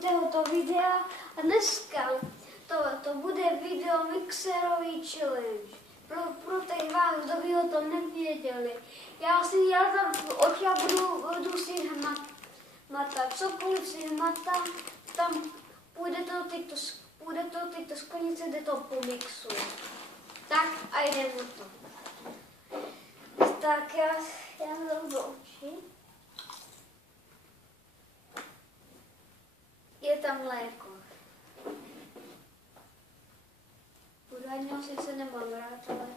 tohoto videa a dneska to bude video mixerový challenge. Pro těch vás, kdo by o tom nevěděli. Já budu si hmatat. Cokoliv si hmatá, tam půjde to tyto sklenice, kde to pomixuje. Tak a jdeme na to. Tak já do očí. Je tam mléko. Původně sice nemám rád, ale...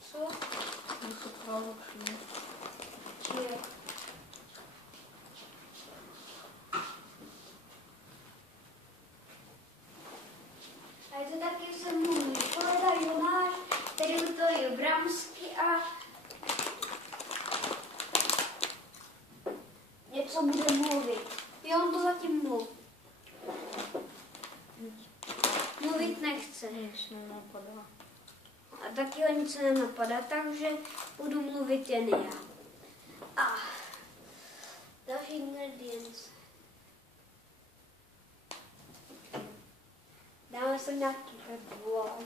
Co? Něco pravočí. Je. A je to taky se můj kolega Jonáš, který utojí bramsky a něco bude mluvit. Jo, on to zatím mluví. Mluvit nechce. Nic nenapadá. A taky ho nic nenapadá, takže budu mluvit jen já. A další ingredience. Dáme sem nějaký hrdlo.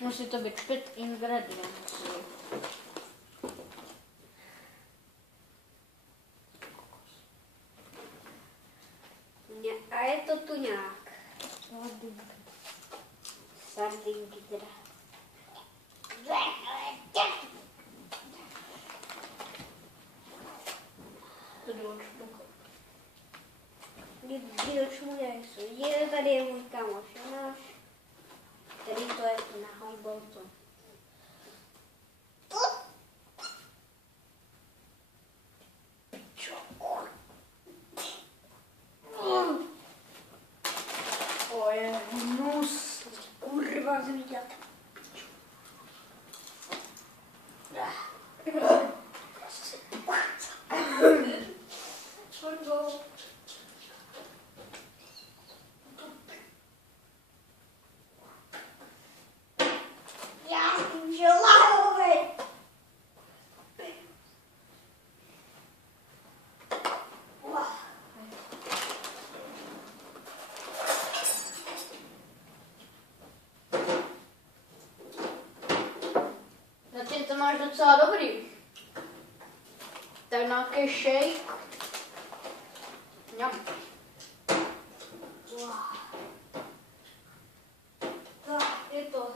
Musí to být 5 ingrediencí. A je to tu nějak. Sardinky. Sardinky teda. To dočmu. Je tady je můj kámoš Jonáš, který to je na hajbolto. To je hnus. Kurva zvířat. Já jsem želavej. Zatím to máš docela dobrý. Tak nějaký shake. Mňam. Tak, je to.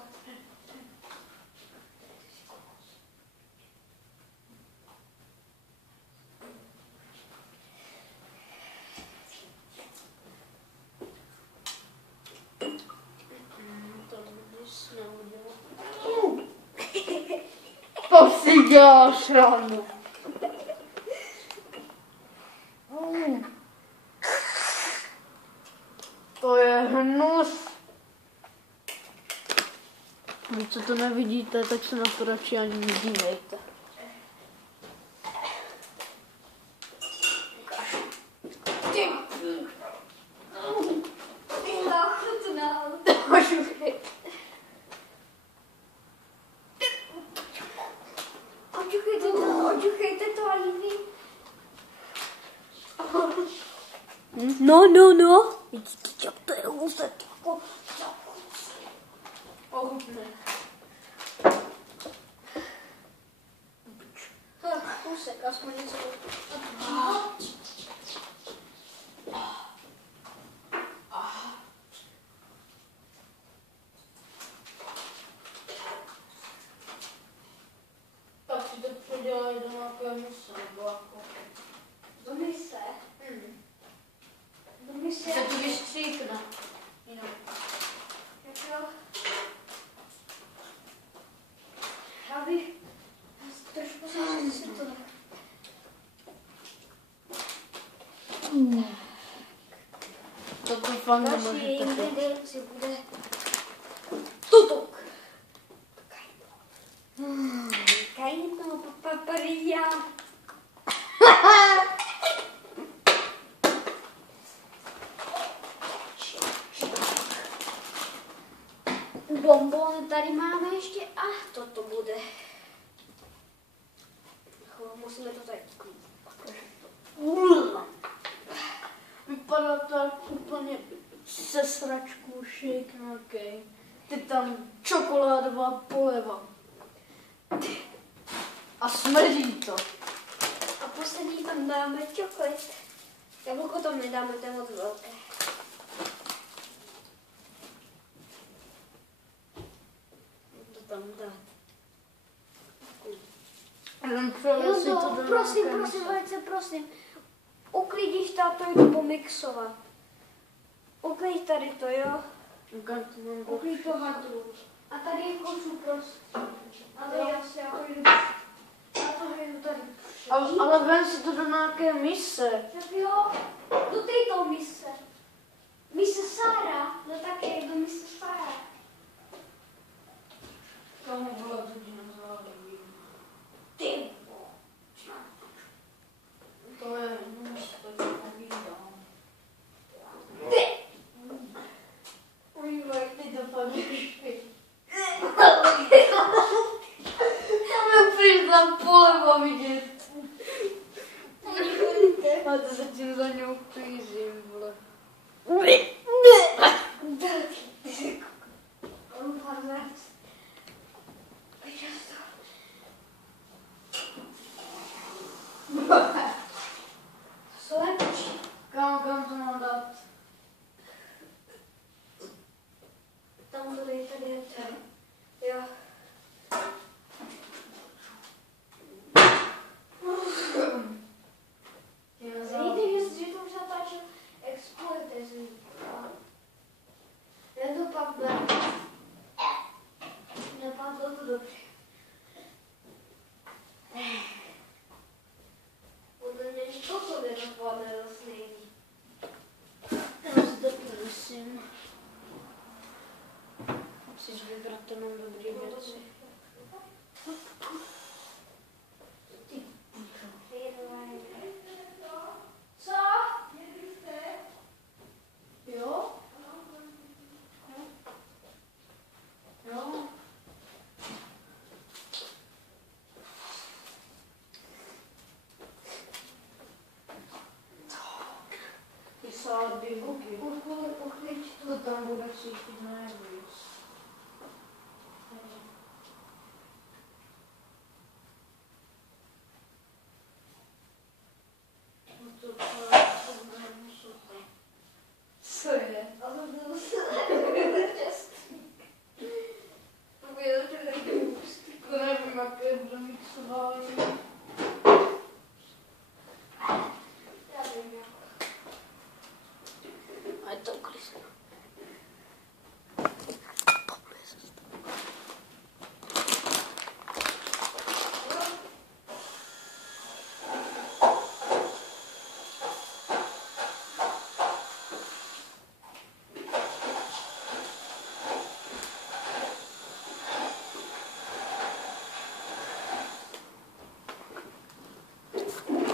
To si děláš ráno. To je hnus. Vy, co to nevidíte, tak se na to radši ani nedívejte. Očuchejte to ani vy. No. Vidíte, jak to je huset. Ochutnej. Husek, aspoň něco. Tak si to předělej do nějaké mise, nebo jako... Do mise? Do mise? Se to vystříkne. Jinak. Jak jo? to fakt Další nemůžete. ingredienci bude tutuk. Kajno, paparia. Bonbon tady máme ještě a toto bude. Musíme to tady Vypadá to jak úplně se sračkou shake nějaký. Ty tam čokoládová poleva. A smrdí to. a poslední tam dáme čokolád. Jablko tam nedáme, to je moc velké. To tam dát. Jo, prosím, velice prosím. Uklidíš táto, jdu pomixovat. Uklid tady to, jo? Uklid to hadru. A tady je kosu prostě. Ale já si jdu. Já to jdu tady. Ale vem si to do nějaké mise. Tak jo, do této mise. Mise Sára, no tak je do mise Sára. Tomu bylo to dinozaury. Ty. To je to povídám. Ty. Ujvaj, ty dopadneš. Tam je přiznám poleva vidět. A to se tím za něj uklízím, vole. Slepčí. Kam to mám dát? Tam to dej, tady je to. Jo. Vidíte, že to už natáčel exploitezní. Nedopadne. Nepadlo to dobře. Podle mě toto nedopadne dost nejví. Já si to prosím. Musíš vybrat jenom dobrý věci. Co? Jo? Jo? Ty sády huky. To tam bude cítit nejvíc. Co je? To nevím, jaké bude mixování. A je to uklízeno.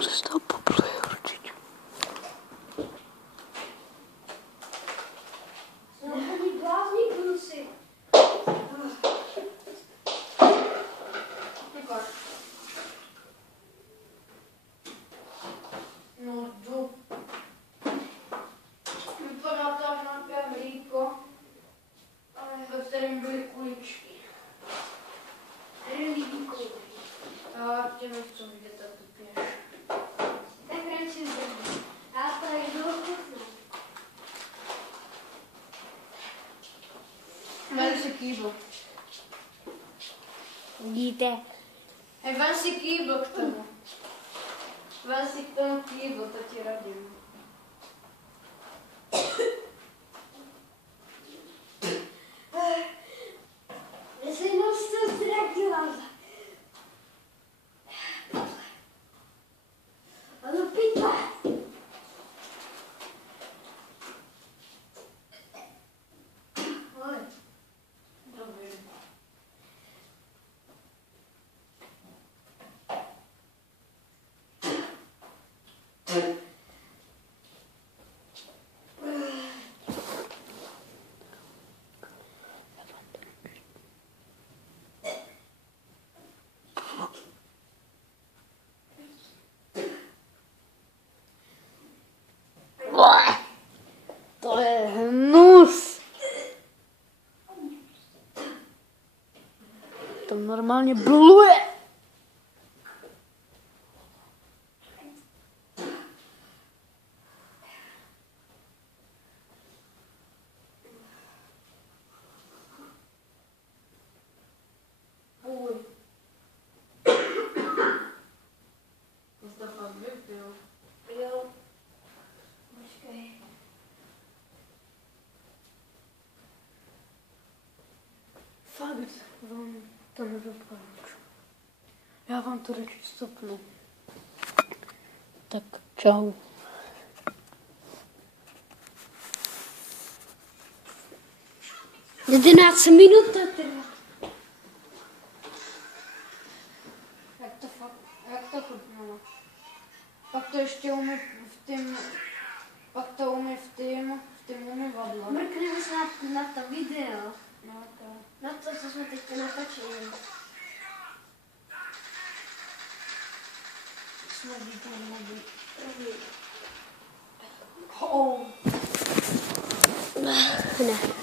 Se z toho popluje určitě. No, oni blázni kluci. No jdu. Vypadá tam nějaké mlíko, ve kterém byly kuličky. A tě nechci vidět, jak to piješ. Tak radši zde. Já to jdu ochutnat. Vem si kýbl. Vidíte? Hej, vem si kýbl k tomu. Vem si k tomu kýbl, to ti radím. Veřejnost to zradila. Ano, pytle. normálně bluje. Jo. Počkej. Fakt vám to nedoporučuji. Já vám to radši stopnu. Tak čau. Jedenáct minut to trvá. Jak to chutnalo? Pak to ještě umí v tím umyvadle. Mrkneme se na to video. No, okay. Na to, co jsme teď natočili. Smrdí to nemohli. Ne.